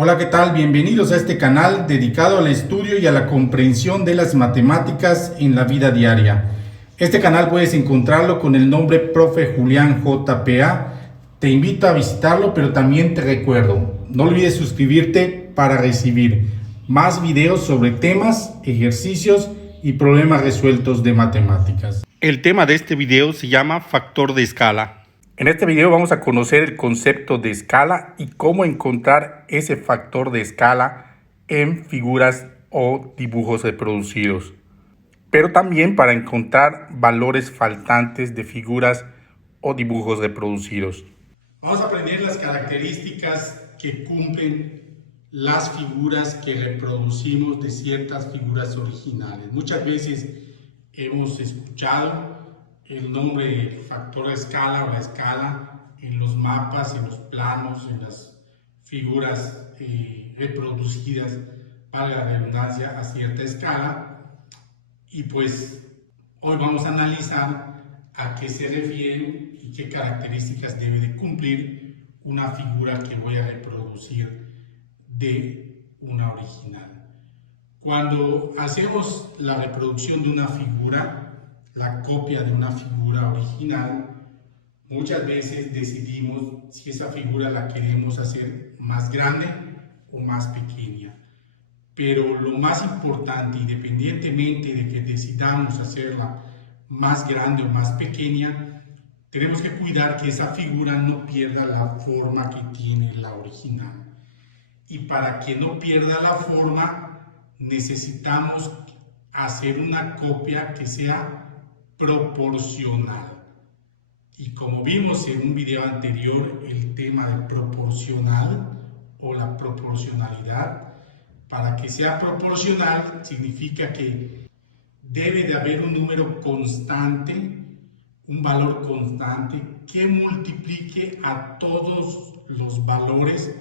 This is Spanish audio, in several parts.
Hola, ¿qué tal? Bienvenidos a este canal dedicado al estudio y a la comprensión de las matemáticas en la vida diaria. Este canal puedes encontrarlo con el nombre Profe Julián JPA. Te invito a visitarlo, pero también te recuerdo, no olvides suscribirte para recibir más videos sobre temas, ejercicios y problemas resueltos de matemáticas. El tema de este video se llama factor de escala. En este video vamos a conocer el concepto de escala y cómo encontrar ese factor de escala en figuras o dibujos reproducidos. Pero también para encontrar valores faltantes de figuras o dibujos reproducidos. Vamos a aprender las características que cumplen las figuras que reproducimos de ciertas figuras originales. Muchas veces hemos escuchado el nombre de factor de escala o la escala en los mapas, en los planos, en las figuras reproducidas, para la redundancia, a cierta escala. Y pues hoy vamos a analizar a qué se refiere y qué características debe de cumplir una figura que voy a reproducir de una original. Cuando hacemos la reproducción de una figura, la copia de una figura original, muchas veces decidimos si esa figura la queremos hacer más grande o más pequeña. Pero lo más importante, independientemente de que decidamos hacerla más grande o más pequeña, tenemos que cuidar que esa figura no pierda la forma que tiene la original. Y para que no pierda la forma, necesitamos hacer una copia que sea proporcional. Y como vimos en un video anterior, el tema de proporcional o la proporcionalidad, para que sea proporcional significa que debe de haber un número constante, un valor constante que multiplique a todos los valores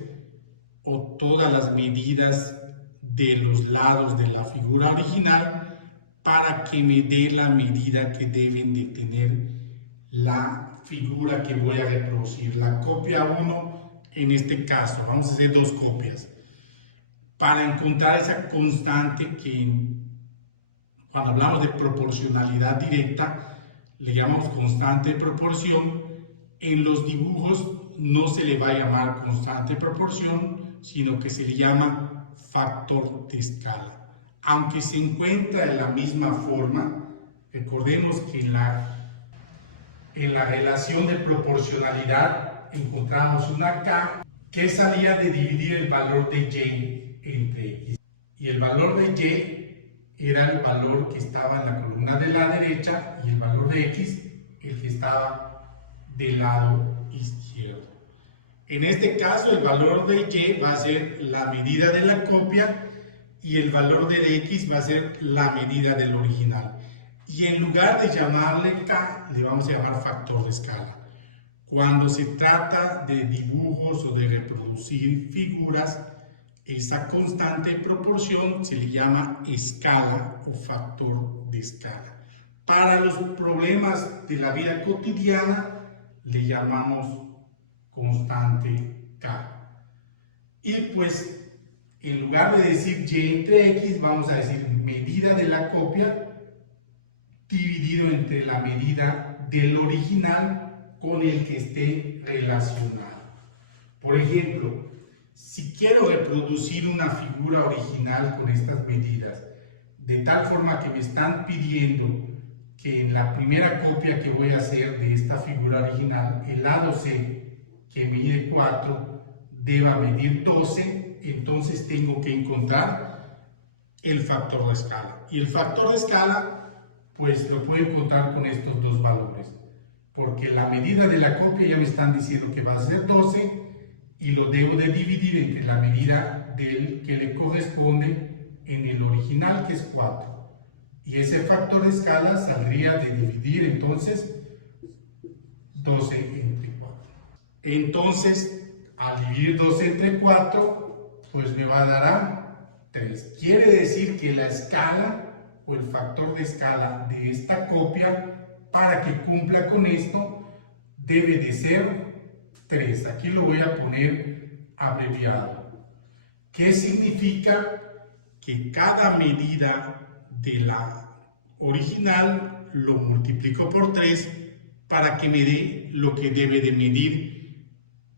o todas las medidas de los lados de la figura original para que me dé la medida que deben de tener la figura que voy a reproducir. La copia 1, en este caso, vamos a hacer dos copias. Para encontrar esa constante que cuando hablamos de proporcionalidad directa, le llamamos constante de proporción. En los dibujos no se le va a llamar constante de proporción, sino que se le llama factor de escala. Aunque se encuentra en la misma forma, recordemos que en la relación de proporcionalidad encontramos una K que salía de dividir el valor de Y entre X. Y el valor de Y era el valor que estaba en la columna de la derecha y el valor de X el que estaba del lado izquierdo. En este caso el valor de Y va a ser la medida de la copia y el valor de X va a ser la medida del original. Y en lugar de llamarle K, le vamos a llamar factor de escala. Cuando se trata de dibujos o de reproducir figuras, esa constante de proporción se le llama escala o factor de escala. Para los problemas de la vida cotidiana le llamamos constante K. Y pues en lugar de decir Y entre X, vamos a decir medida de la copia dividido entre la medida del original con el que esté relacionado. Por ejemplo, si quiero reproducir una figura original con estas medidas, de tal forma que me están pidiendo que en la primera copia que voy a hacer de esta figura original, el lado C, que mide 4, deba medir 12, entonces tengo que encontrar el factor de escala. Y el factor de escala, pues lo puedo encontrar con estos dos valores, porque la medida de la copia ya me están diciendo que va a ser 12 y lo debo de dividir entre la medida del que le corresponde en el original, que es 4. Y ese factor de escala saldría de dividir entonces 12 entre 4. Entonces, al dividir 12 entre 4, pues me va a dar a 3. Quiere decir que la escala o el factor de escala de esta copia, para que cumpla con esto, debe de ser 3. Aquí lo voy a poner abreviado. ¿Qué significa? Que cada medida de la original lo multiplico por 3 para que me dé lo que debe de medir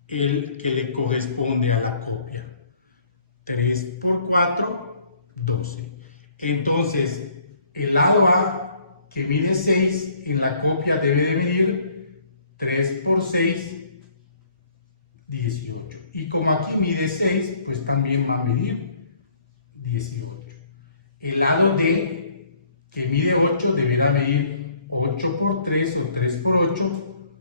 el que le corresponde a la copia. 3 por 4, 12. Entonces, el lado A, que mide 6, en la copia debe de medir 3 por 6, 18. Y como aquí mide 6, pues también va a medir 18. El lado D, que mide 8, deberá medir 8 por 3 o 3 por 8,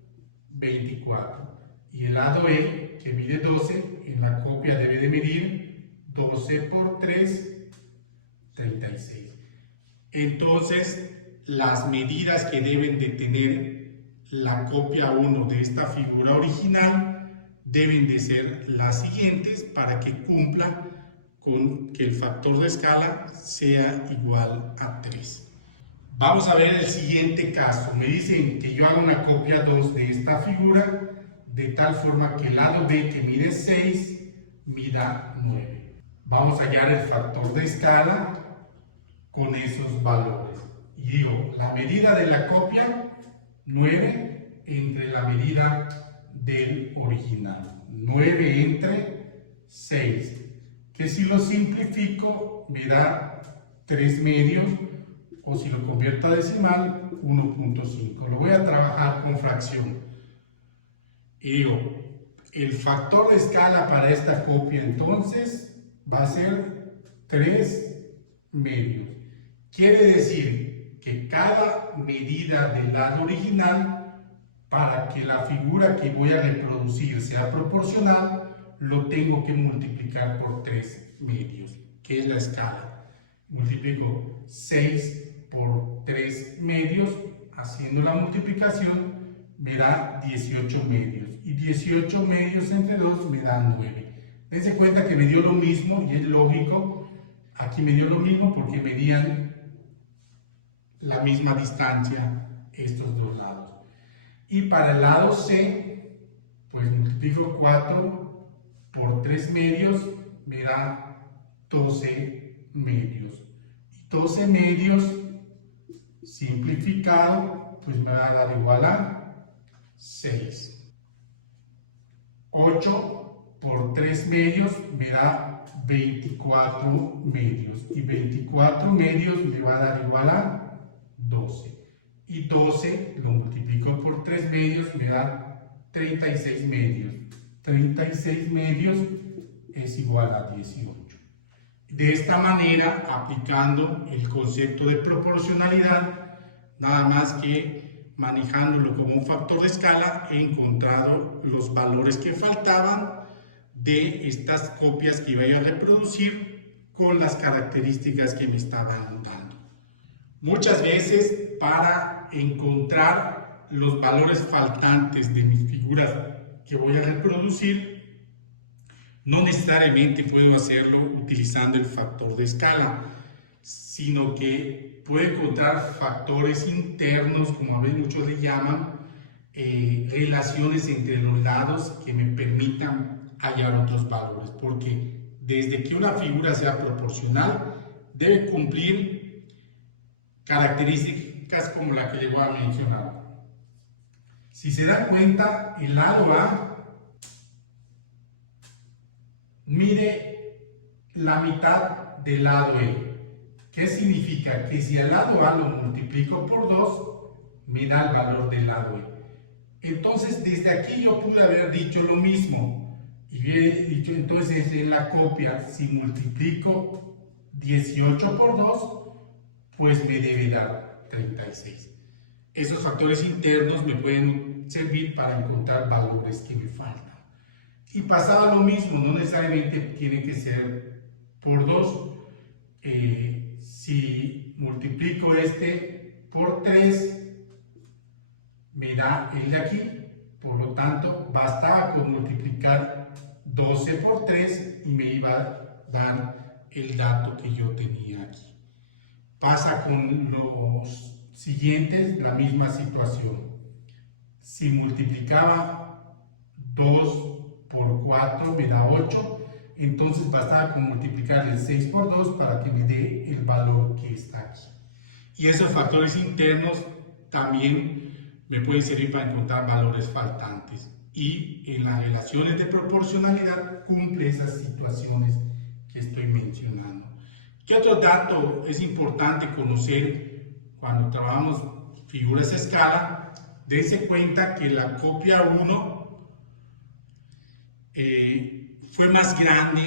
24. Y el lado E, que mide 12, en la copia debe de medir 12 por 3, 36. Entonces, las medidas que deben de tener la copia 1 de esta figura original deben de ser las siguientes para que cumpla con que el factor de escala sea igual a 3. Vamos a ver el siguiente caso. Me dicen que yo haga una copia 2 de esta figura de tal forma que el lado B, que mide 6, mida 9. Vamos a hallar el factor de escala con esos valores. Y digo, la medida de la copia, 9 entre la medida del original. 9 entre 6. Que si lo simplifico, me da 3 medios, o si lo convierto a decimal, 1.5. Lo voy a trabajar con fracción. Y digo, el factor de escala para esta copia entonces va a ser 3 medios. Quiere decir que cada medida del lado original, para que la figura que voy a reproducir sea proporcional, lo tengo que multiplicar por 3 medios, que es la escala. Multiplico 6 por 3 medios, haciendo la multiplicación me da 18 medios. Y 18 medios entre 2 me da 9. Dense cuenta que me dio lo mismo, y es lógico, aquí me dio lo mismo porque medían la misma distancia estos dos lados. Y para el lado C, pues multiplico 4 por 3 medios, me da 12 medios. Y 12 medios simplificado, pues me va a dar igual a 6. 8 por 3 medios me da 24 medios. Y 24 medios me va a dar igual a 12. Y 12 lo multiplico por 3 medios, me da 36 medios. 36 medios es igual a 18. De esta manera, aplicando el concepto de proporcionalidad, nada más que manejándolo como un factor de escala, he encontrado los valores que faltaban de estas copias que iba a reproducir con las características que me estaban dando. Muchas veces, para encontrar los valores faltantes de mis figuras que voy a reproducir, no necesariamente puedo hacerlo utilizando el factor de escala, sino que puedo encontrar factores internos, como a veces muchos le llaman, relaciones entre los lados que me permitan hallar otros valores, porque desde que una figura sea proporcional, debe cumplir características como la que le voy a mencionar. Si se dan cuenta, el lado A mide la mitad del lado E. ¿Qué significa? Que si al lado A lo multiplico por 2, me da el valor del lado E. Entonces, desde aquí yo pude haber dicho lo mismo. Y he dicho, entonces, en la copia, si multiplico 18 por 2, pues me debe dar 36. Esos factores internos me pueden servir para encontrar valores que me faltan. Y pasaba lo mismo, no necesariamente tiene que ser por 2. Si multiplico este por 3, me da el de aquí. Por lo tanto, bastaba con multiplicar 12 por 3 y me iba a dar el dato que yo tenía aquí. Pasa con los siguientes la misma situación. Si multiplicaba 2 por 4 me da 8, entonces bastaba con multiplicar el 6 por 2 para que me dé el valor que está aquí. Y esos factores internos también me pueden servir para encontrar valores faltantes. Y en las relaciones de proporcionalidad cumple esas situaciones que estoy mencionando. ¿Qué otro dato es importante conocer cuando trabajamos figuras a escala? Dense cuenta que la copia 1 fue más grande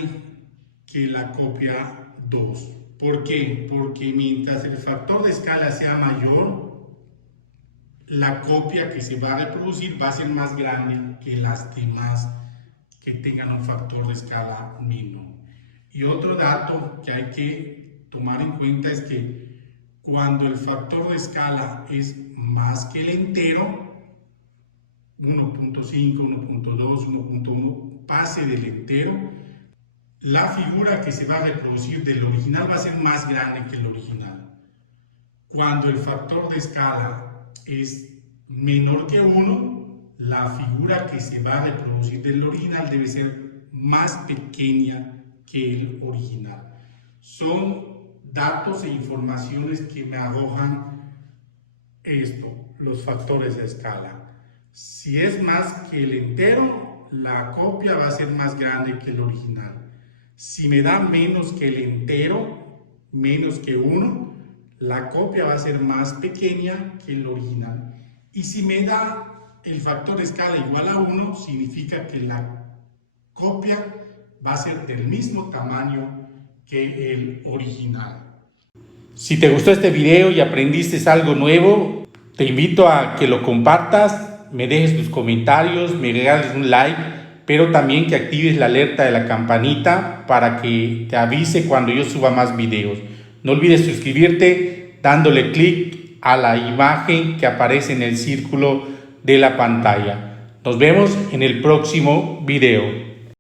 que la copia 2. ¿Por qué? Porque mientras el factor de escala sea mayor, la copia que se va a reproducir va a ser más grande que las demás que tengan un factor de escala menor. Y otro dato que hay que tomar en cuenta es que cuando el factor de escala es más que el entero, 1.5, 1.2, 1.1, pase del entero, la figura que se va a reproducir del original va a ser más grande que el original. Cuando el factor de escala es menor que 1, la figura que se va a reproducir del original debe ser más pequeña que el original. Son datos e informaciones que me arrojan esto, los factores de escala. Si es más que el entero, la copia va a ser más grande que el original. Si me da menos que el entero, menos que 1, la copia va a ser más pequeña que el original. Y si me da el factor de escala igual a 1, significa que la copia va a ser del mismo tamaño que el original. Si te gustó este video y aprendiste algo nuevo, te invito a que lo compartas, me dejes tus comentarios, me regales un like, pero también que actives la alerta de la campanita para que te avise cuando yo suba más videos. No olvides suscribirte dándole clic a la imagen que aparece en el círculo de la pantalla. Nos vemos en el próximo video.